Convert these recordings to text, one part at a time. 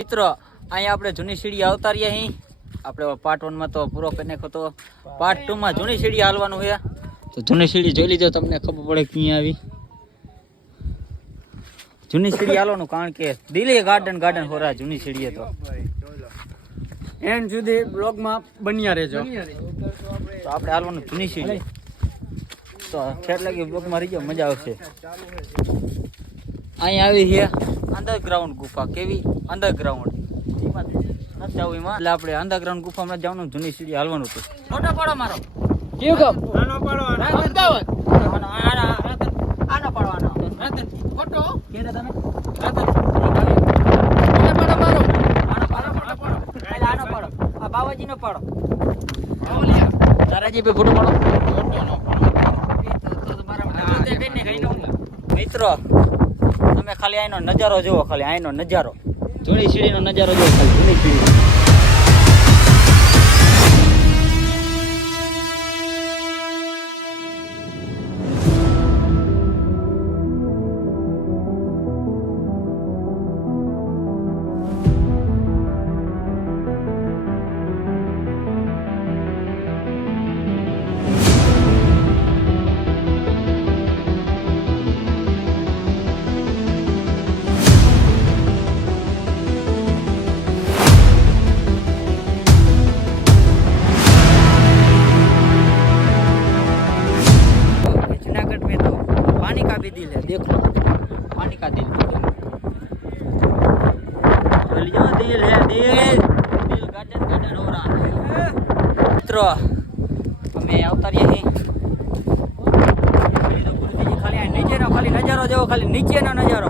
મિત્રો અહીંયા આપણે જૂની સીડી આવતા રહ્યા અહીં આપણે પાર્ટ વનમાં તો પૂરો કરી નાખો તો. પાર્ટ ટુ માં જૂની સીડી હાલવાનું હોય તો જૂની સીડી જોઈ લીધો તમને ખબર પડે ક્યાં આવી. જૂની સીડી હાલવાનું કારણ કે દિલ્હી ગાર્ડન ગાર્ડન હોરા જૂની સીડીએ તો. એન્ડ સુધી બ્લોગમાં બન્યા રહેજો. તો આપણે હાલવાનું જૂની સીડી. તો ખેર લાગી બ્લોકમાં રહી ગયો મજા આવશે. અહીંયા આવી છે અંડરગ્રાઉન્ડ ગુફા. કેવી? અંડરગ્રાઉન્ડ એમાં નથી જવું એમાં. એટલે આપણે અંડરગ્રાઉન્ડ ગુફામાં જવાનું જૂની સીડી હાલવાનું હતું. ફોટો પાડો મારો. કેવું કામ? અમદાવાદ પાડો આના. આનો પાડવાનો. ફોટો. કેરે તમે બાવાજી નો પાડો ફોટો પાડો. એટલે આનો પાડો. આ બાવાજીનો પાડો. તારાજી ફોટો પાડો મિત્રો તમે ખાલી આનો નજારો જુઓ ખાલી આનો નજારો. જૂની સીડીનો નજારો જુઓ ખાલી, જૂની સીડી. का दिल बोलियो दिल है दिल दिल गार्डन गार्डन हो रहा है મિત્રો અમે આવતા રહ્યા છીએ ખાલી તો ગુરુજીજી ખાલી આ નીચેનો ખાલી નજારો જેવો ખાલી નીચેનો નજારો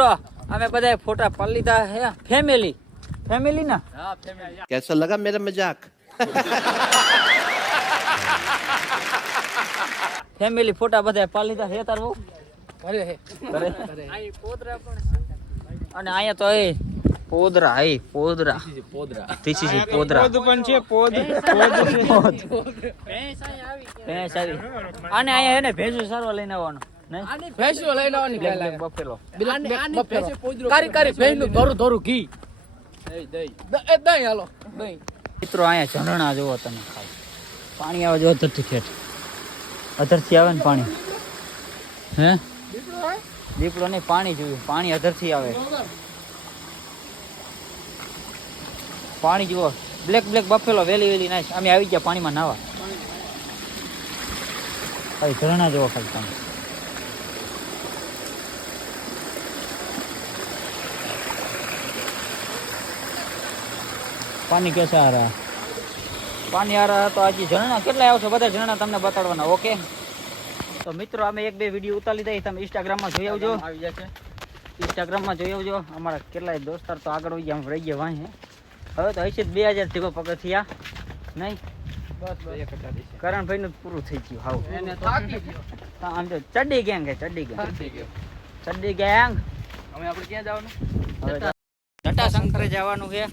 મિત્રો અમે બધા ફોટા પાડી લીધા ફેમિલી ફેમિલી ના? હા લગા મેરા મજાક? ફેમિલી ફોટા બધા પાડી લીધા હે તારવો અને આયા તો એ પોદરા હે પોદરા. પોદરા. પોદરા. પણ છે પોદ. ભેંસ આવી અને આયા હે ને સારવા લઈને આવવાનું. નહીં? આની ભેંસો લઈને આવવાની બ્લેક પહેલા બફેલો. કારી કારી ભેંસ ધોરું ધોરું ઘી. દહીં દહીં. એ દહીં હાલો. દહીં. મિત્રો અહીંયા ઝરણા જોવો તમે પાણી આવે જો અધરથી ખેટ અધરથી આવે ને પાણી. હે? દીપડો નહીં પાણી જોયું પાણી અધરથી આવે. પાણી જુઓ. Black black buffalo valley valley નાશ અમે આવી ગયા પાણીમાં નાવા. ઝરણા જોવો ખાલી તમે. પાણી કેસા હારા? પાણી હારા તો હજી ઝરણા કેટલા આવશે? બધા ઝરણા તમને બતાડવાના ઓકે? તો મિત્રો અમે એક બે વીડિયો ઉતારી દઈએ તમે ઇન્સ્ટાગ્રામમાં જોઈ આવજો. આવી જશે. ઇન્સ્ટાગ્રામમાં જોઈ આવજો. અમારા કેટલાય દોસ્તાર તો આગળ આમ રહી ગયા વાંહે. હવે તો હશે બે હજારથી પગથિયા નહીં? કરણભાઈ નું પૂરું થઈ ગયું હાવ. આમ તો ચડી ગયા કે ચડી ગયા. ચડી ગેંગ હવે આપણે ક્યાં જવાનું? જટાશંકરે જવાનું છે.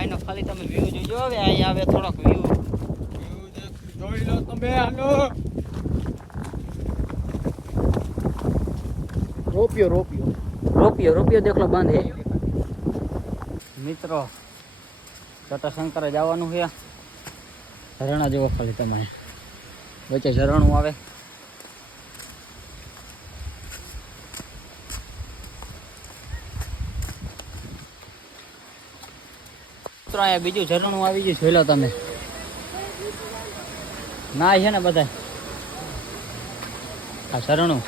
આનો ખાલી તમે વ્યૂ જોજો હવે અહીં આવે થોડોક વ્યૂ જોઈ લો તમે હાલો રોપિયો રોપિયો. રૂપિયો રૂપિયો દેખલો બંધ હે. મિત્રો જટાશંકરે જવાનું છે. ઝરણા જેવો ખાલી તમે વચ્ચે ઝરણું આવે. મિત્રો અહીંયા બીજું ઝરણું આવી ગયું જોઈ લો તમે. ના છે ને બધા આ ઝરણું.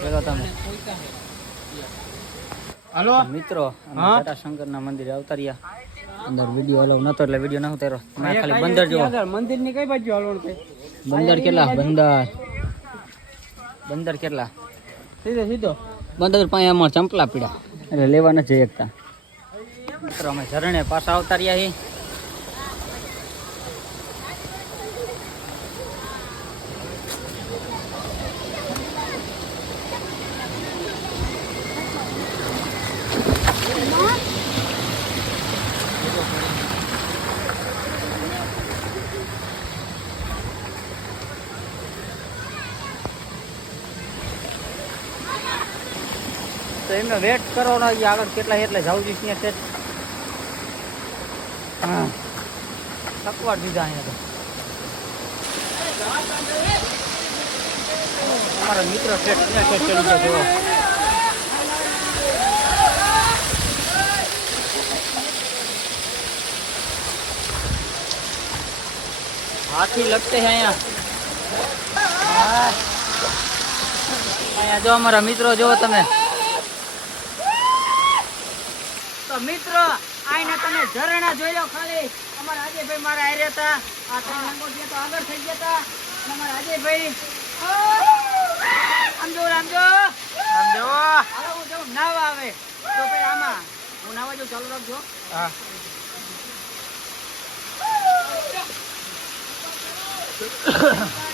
જોઈ લો તમે. હાલો? મિત્રો શંકર ના મંદિરે આવતા રહ્યા. અંદર વીડિયો અલાવ નતો એટલે વીડિયો ના ઉતારો મેં ખાલી બંદર જોવો. મંદિરની કઈ બાજુ હાલવાનું બંદર કેટલા? બંદર. બંદર કેટલા? સીધો સીધો. બંદર પાસે અમાર ચંપલા પીડા. એટલે લેવા નથી જઈ શકતા મિત્રો, અમે ઝરણે પાછા આવતા રહ્યા છીએ. તો એમને વેટ કરો ને આગળ કેટલા એટલે જવું જોઈએ ત્યાં છે હા થકવાડ દીધા અહીંયા તો અમારા મિત્ર ઠેઠ ત્યાં ઠેઠ ચડી ગયો જુઓ હાથી લગતે છે અહીંયા હા. અહીંયા જો અમારા મિત્રો જો તમે તો મિત્રો આઈને તમે ઝરણા જોઈ લો ખાલી. અમારા અજયભાઈ મારા હારે હતા. આ ત્રણ લંગોટિયા તો આગળ થઈ ગયા હતા. અમારા અજયભાઈ. સમજો જો સમજો જો હાલો હું જાઉં નાવા આવે. તો ભાઈ આમાં હું નાવા જો ચાલુ રાખજો. હા.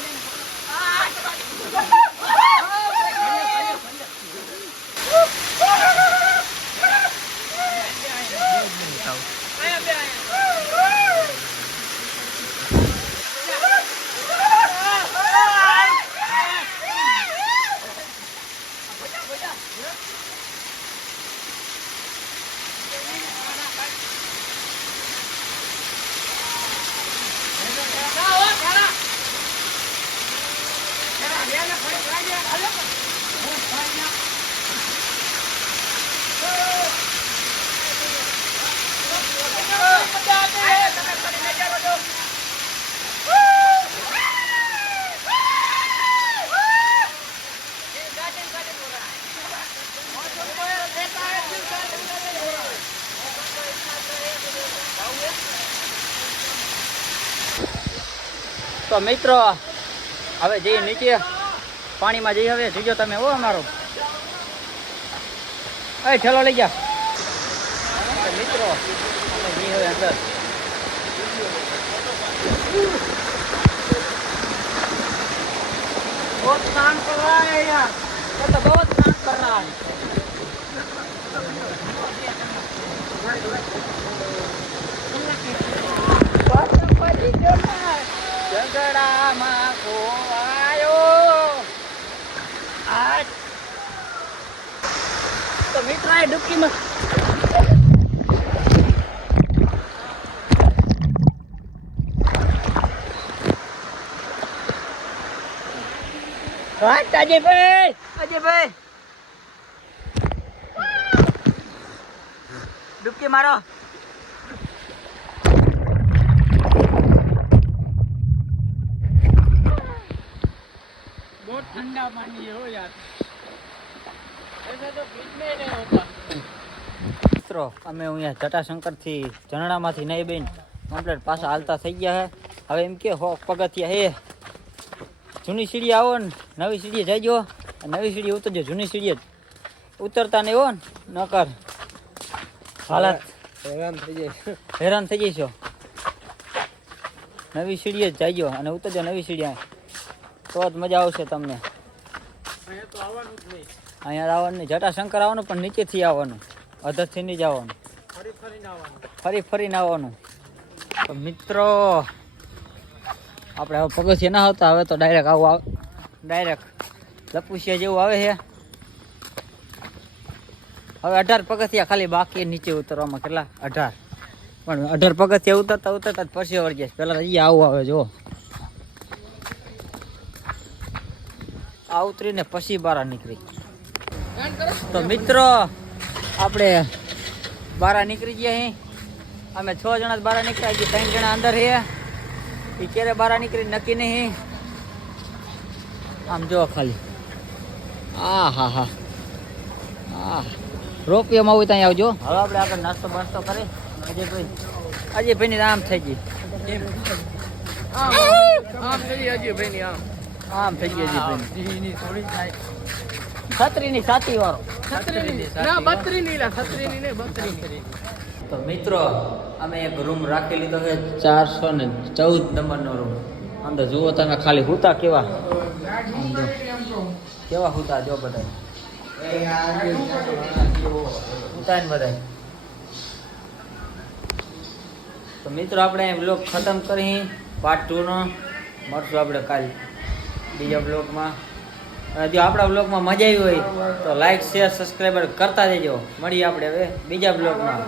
તો મિત્રો હવે જઈએ નીચે પાણીમાં જઈ હવે જોજો તમે હો અમારો એ ઠેલો લઈ જા તો મિત્રો અમે જઈએ હવે અંદર बहुत शांत कर रहा है यार ये तो बहुत शांत कर रहा है જગડામાં ખોવાયો આજ તો મિત્ર આ ડૂબકીમાં વાત અજયભાઈ અજયભાઈ ડૂબકી મારો ठंडा पानी है हो यार ऐसा तो बीच में ही नहीं होता મિત્રો અમે અહીંયા જટાશંકરથી ઝરણામાંથી નહીં બેન કમ્પ્લેટ પાછા હાલતા થઈ ગયા છે હવે એમ કે હો પગથિયા હે જૂની સીડી આવો ને નવી સીડીએ જઈજો નવી સીડી ઉતરજો જૂની સીડીએ જ ઉતરતા નહીં હો ને નકર હાલત हैरान થઈ જાય હેરાન થઈ જઈશો નવી સીડીએ જ જઈજો અને ઉતરજો નવી સીડી તો જ મજા આવશે તમને. અહીંયા આવવાનું નહીં જટાશંકર આવવાનું, પણ નીચેથી આવવાનું. અધરથી નહીં જ આવવાનું. ફરી ફરીને આવવાનું. તો મિત્રો, આપણે હવે પગથિયે ના આવતા, હવે તો ડાયરેક્ટ આવું આવે ડાયરેક્ટ લપુસિયા જેવું આવે છે. હવે અઢાર પગથિયા ખાલી બાકી નીચે ઉતરવામાં કેટલા? અઢાર. પણ અઢાર પગથિયા ઉતરતા ઉતરતા જ પરસે વળગ્યા જાય અહીંયા આવું આવે જો આ ઉતરીને પછી બારા નીકળી. તો મિત્રો આપણે બારા નીકળી ગયા અહીં અમે છ જણા બારા નીકળ્યા હજી ત્રણ જણા અંદર હે. એ ક્યારે બારા નીકળી નક્કી નહીં આમ જો ખાલી. આ હા હા. હા રોપિયામાં હોય ત્યાં આવજો. હવે આપણે આગળ નાસ્તો બાસ્તો કરી અજયભાઈ અજયભાઈની આમ થઈ ગઈ. આમ થઈ હજી ભાઈ ની આમ. આમ થઈ ગઈ અજયભાઈ ની થોડી થાય. છત્રીની સાતી વાળો. છત્રીની ના બત્રીની લા છત્રીની ને બત્રીની. તો મિત્રો અમે એક રૂમ રાખી લીધો છે ચારસો ને ચૌદ નંબરનો રૂમ અંદર જુઓ તમે ખાલી હુતા કેવા. કેવા હુતા જો બધા હુતા ને બધા તો મિત્રો આપણે બ્લોગ ખતમ કરી. પાર્ટ ટુ નો. મળશું આપણે કાલ. બીજા બ્લોગમાં જો આપણા બ્લોગમાં મજા આવી હોય તો લાઈક શેર સબસ્ક્રાઈબર કરતા જજો મળીએ આપણે હવે બીજા બ્લોગમાં